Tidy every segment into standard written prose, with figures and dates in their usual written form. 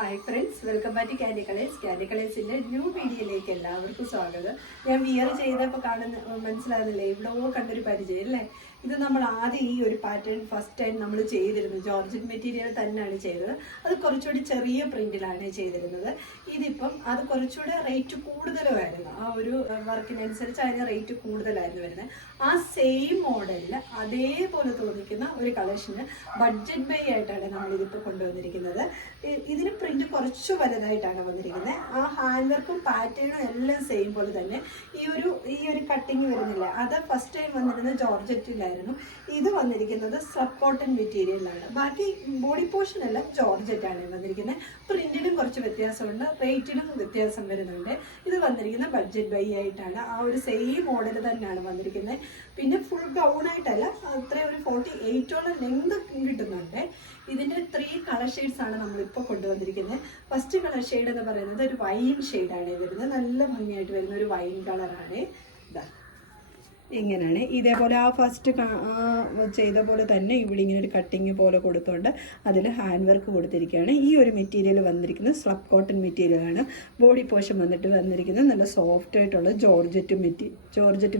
Hi friends, welcome back to Candy Colours. Candy കളേഴ്സിന്റെ new വീഡിയോയിലേക്ക് എല്ലാവർക്കും സ്വാഗതം. ഞാൻ വിയർ ചെയ്തപ്പോൾ മനസ്സിലാകുന്നില്ലേ, ഇവിടെ കണ്ടൊരു പരിചയം അല്ലേ? ഇത് നമ്മൾ ആദ്യം ഈ ഒരു പാറ്റേൺ ഫസ്റ്റ് ടൈം നമ്മൾ ചെയ്തിരുന്നു. ജോർജറ്റ് മെറ്റീരിയൽ തന്നെയാണ് ചെയ്തത്. അത് കുറച്ചുകൂടി ചെറിയ പ്രിന്റിലാണ് ചെയ്തിരുന്നത്. ഇതിപ്പം അത് കുറച്ചുകൂടെ റേറ്റ് കൂടുതലുമായിരുന്നു. ആ ഒരു വർക്കിനനുസരിച്ച് അതിന് റേറ്റ് കൂടുതലായിരുന്നു വരുന്നത്. ആ സെയിം മോഡലിൽ അതേപോലെ തോന്നിക്കുന്ന ഒരു കളക്ഷന് ബഡ്ജറ്റ് ബൈ ആയിട്ടാണ് നമ്മളിതിപ്പോൾ കൊണ്ടുവന്നിരിക്കുന്നത്. ഇതിന് പ്രിന്റ് കുറച്ച് വലുതായിട്ടാണ് വന്നിരിക്കുന്നത്. ആ ഹാൻഡ് വർക്കും പാറ്റേണും എല്ലാം സെയിം പോലെ തന്നെ. ഈ ഒരു കട്ടിങ് വരുന്നില്ല, അത് ഫസ്റ്റ് ടൈം വന്നിരുന്നത് ജോർജറ്റിലായിരുന്നു. ഇത് വന്നിരിക്കുന്നത് സബ് കോട്ടൺ മെറ്റീരിയലാണ്. ബാക്കി ബോഡി പോർഷൻ എല്ലാം ജോർജറ്റ് ആണ് വന്നിരിക്കുന്നത്. പ്രിന്റിനും കുറച്ച് വ്യത്യാസമുണ്ട്, റേറ്റിനും വ്യത്യാസം വരുന്നുണ്ട്. ഇത് വന്നിരിക്കുന്നത് ബഡ്ജറ്റ് ബൈ ആയിട്ടാണ്. ആ ഒരു സെയിം മോഡൽ തന്നെയാണ് വന്നിരിക്കുന്നത്. പിന്നെ ഫുൾ ഗൗൺ ആയിട്ടല്ല, അത്ര ഒരു 48ഓളം ലെങ്ത് കിട്ടുന്നുണ്ട്. ഇതിന്റെ 3 കളർ ഷെയ്ഡ്സ് ആണ് നമ്മളിപ്പോൾ കൊണ്ടുവന്നിരിക്കുന്നത്. ഫസ്റ്റ് കളർ ഷെയ്ഡ് എന്ന് പറയുന്നത് ഒരു വൈൻ ഷെയ്ഡാണ് വരുന്നത്. നല്ല ഭംഗിയായിട്ട് വരുന്ന ഒരു വൈൻ കളറാണ്. ഇതാ ഇങ്ങനെയാണ്. ഇതേപോലെ ആ ഫസ്റ്റ് ചെയ്ത പോലെ തന്നെ ഇവിടെ ഇങ്ങനെ ഒരു കട്ടിങ് പോലെ കൊടുത്തുകൊണ്ട് അതിൽ ഹാൻഡ് വർക്ക് കൊടുത്തിരിക്കുകയാണ്. ഈ ഒരു മെറ്റീരിയൽ വന്നിരിക്കുന്നത് സ്ലബ് കോട്ടൺ മെറ്റീരിയലാണ്. ബോഡി പോർഷൻ വന്നിരിക്കുന്നത് നല്ല സോഫ്റ്റ് ആയിട്ടുള്ള ജോർജറ്റ്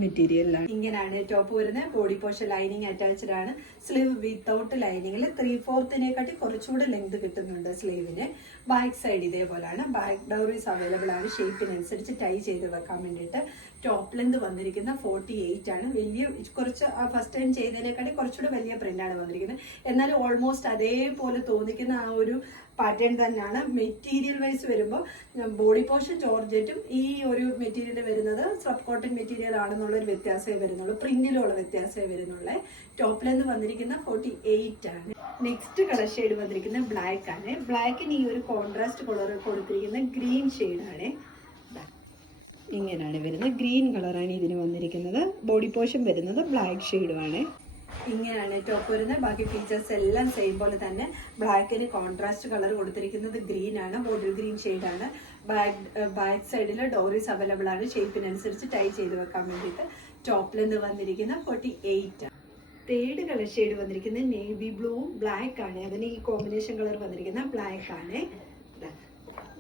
മെറ്റീരിയലാണ്. ഇങ്ങനെയാണ് ടോപ്പ് വരുന്നത്. ബോഡി പോർഷൻ ലൈനിങ് അറ്റാച്ച്ഡ് ആണ്. സ്ലീവ് വിത്തൗട്ട് ലൈനിങ്ങിൽ 3/4 കുറച്ചുകൂടെ ലെങ്ത് കിട്ടുന്നുണ്ട് സ്ലീവിന്. ബാക്ക് സൈഡ് ഇതേപോലെയാണ്. ബാക്ക് ഡൗറീസ് അവൈലബിൾ ആണ്. ഷേപ്പിനനുസരിച്ച് ടൈ ചെയ്ത് വെക്കാൻ വേണ്ടിയിട്ട്. ടോപ്പ് ലെന്ത് വന്നിരിക്കുന്ന 48 ആണ്. വലിയ കുറച്ച് ഫസ്റ്റ് ടൈം ചെയ്തതിനേക്കാളും കുറച്ചുകൂടെ വലിയ പ്രിന്റാണ് വന്നിരിക്കുന്നത്. എന്നാൽ ഓൾമോസ്റ്റ് അതേപോലെ തോന്നിക്കുന്ന ആ ഒരു പാറ്റേൺ തന്നെയാണ്. മെറ്റീരിയൽ വൈസ് വരുമ്പോൾ ബോഡി പോർഷൻ ജോർജറ്റും ഈ ഒരു മെറ്റീരിയൽ വരുന്നത് സബ് കോട്ടൺ മെറ്റീരിയൽ ആണെന്നുള്ളൊരു വ്യത്യാസമേ വരുന്നുള്ളൂ. പ്രിന്റിലുള്ള വ്യത്യാസമേ വരുന്നുള്ളൂ. ടോപ്പ് ലെന്ത് വന്നിരിക്കുന്ന 48 ആണ്. നെക്സ്റ്റ് കളർ ഷെയ്ഡ് വന്നിരിക്കുന്നത് ബ്ലാക്ക് ആണ്. ബ്ലാക്കിന് ഈ ഒരു കോൺട്രാസ്റ്റ് കളർ കൊടുത്തിരിക്കുന്ന ഗ്രീൻ ഷെയ്ഡാണ്. ഇങ്ങനെയാണ് വരുന്നത്. ഗ്രീൻ കളറാണ് ഇതിന് വന്നിരിക്കുന്നത്. ബോഡി പോർഷൻ വരുന്നത് ബ്ലാക്ക് ഷെയ്ഡുമാണ്. ഇങ്ങനെയാണ് ടോപ്പ് വരുന്നത്. ബാക്കി ഫീച്ചേഴ്സ് എല്ലാം സെയിം പോലെ തന്നെ. ബ്ലാക്കിന് കോൺട്രാസ്റ്റ് കളർ കൊടുത്തിരിക്കുന്നത് ഗ്രീൻ ആണ്. ബോട്ടിൽ ഗ്രീൻ ഷെയ്ഡാണ്. ബാക്ക് സൈഡിൽ ഡോറീസ് അവൈലബിൾ ആണ്. ഷേപ്പിനനുസരിച്ച് ടൈ ചെയ്ത് വെക്കാൻ വേണ്ടിയിട്ട്. ടോപ്പ് ലെന്ത് വന്നിരിക്കുന്ന 48 ആണ്. തേർഡ് കളർ ഷെയ്ഡ് വന്നിരിക്കുന്നത് നേവി ബ്ലൂവും ബ്ലാക്ക് ആണ്. അതിന് ഈ കോമ്പിനേഷൻ കളർ വന്നിരിക്കുന്ന ബ്ലാക്ക് ആണ്.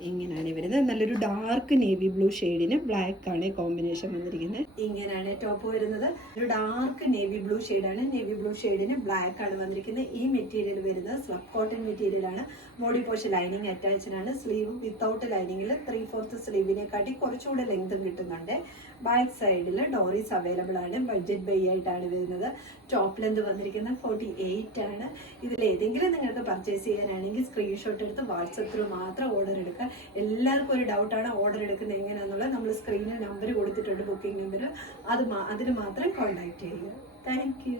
ഇങ്ങനെയാണ് വരുന്നത്. നല്ലൊരു ഡാർക്ക് നേവി ബ്ലൂ ഷെയ്ഡിന് ബ്ലാക്ക് ആണ് കോമ്പിനേഷൻ വന്നിരിക്കുന്നത്. ഇങ്ങനെയാണ് ടോപ്പ് വരുന്നത്. ഒരു ഡാർക്ക് നേവി ബ്ലൂ ഷെയ്ഡാണ്. നേവി ബ്ലൂ ഷെയ്ഡിന് ബ്ലാക്ക് ആണ് വന്നിരിക്കുന്നത്. ഈ മെറ്റീരിയൽ വരുന്നത് സ്ലബ് കോട്ടൺ മെറ്റീരിയൽ ആണ്. ബോഡി പോർഷൻ ലൈനിങ് അറ്റാച്ച്ഡ് ആണ്. സ്ലീവ് വിത്തൗട്ട് ലൈനിങ്ങിൽ 3/4 സ്ലീവിനെക്കാട്ടി കുറച്ചുകൂടെ ലെങ്തും കിട്ടുന്നുണ്ട്. ബാക്ക് സൈഡിൽ ഡോറീസ് അവൈലബിൾ ആണ്. ബഡ്ജറ്റ് ബൈ ആയിട്ടാണ് വരുന്നത്. ടോപ്പ് ലെന്ത് വന്നിരിക്കുന്നത് 48 ആണ്. ഇതിൽ ഏതെങ്കിലും നിങ്ങൾക്ക് പർച്ചേസ് ചെയ്യാനാണെങ്കിൽ സ്ക്രീൻഷോട്ട് എടുത്ത് വാട്സപ്പ് ത്രൂ മാത്രം ഓർഡർ എടുക്കുക. എല്ലാവർക്കും ഒരു ഡൗട്ടാണ് ഓർഡർ എടുക്കുന്നത് എങ്ങനെയാണെന്നുള്ളത്. നമ്മൾ സ്ക്രീനിൽ നമ്പർ കൊടുത്തിട്ടുണ്ട്, ബുക്കിംഗ് നമ്പർ. അതിന് മാത്രം കോൺടാക്ട് ചെയ്യുക. Thank you.